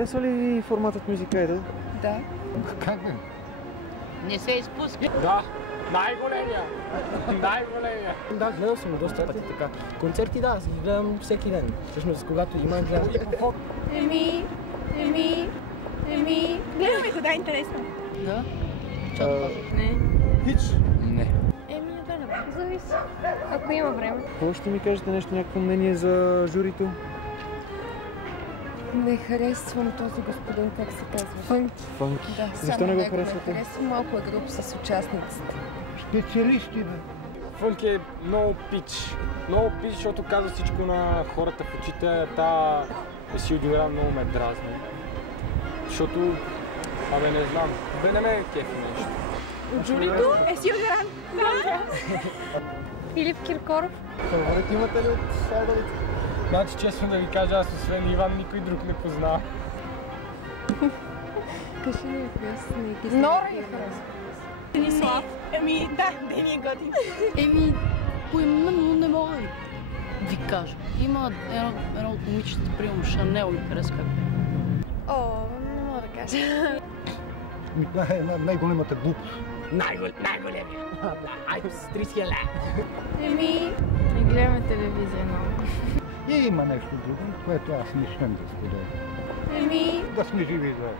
Харесва ли ви форматът Music Idol? Да. Как бе? Не се изпуска. Да, най-големия. Най-големия. Да, гледал съм доста пъти така. Концерти, да, аз ги гледам всеки ден. Всъщност, когато има, гледам. Гледаме го, да, интересно. Да? Не. Хич? Не. Да, зависи. Ако има време. Какво ще ми кажете нещо, някакво мнение за журито? Не харесвам този господин, как се казва. Фънки. Фънки. Да, Защо не го харесвате? Харесвам малко е груп с участниците. Специалисти, бе. Фънк е много пич. Много пич, защото казва всичко на хората в очите. Та Есил Дюран много ме дразни. Защото, не знам, не ме кефи нещо. От журито Есил Дюран. Филип Киркоров. Фаворит имате ли от айдолите? Значи, честно да ви кажа, аз освен Иван никой друг не познава. Кажи ли песни? Нора я харесва. Денислав. Да, Дени е готин. Поименно не мога да ви кажа. Има едно от момичета, приема Шанел, ми харесва как. Не мога да кажа. Да, е най-големата глупост. Най-големия. Айде с 30 000. Не гледаме телевизия много. И има нещо друго, което аз не искам да споделя. Да сме живи и здрави.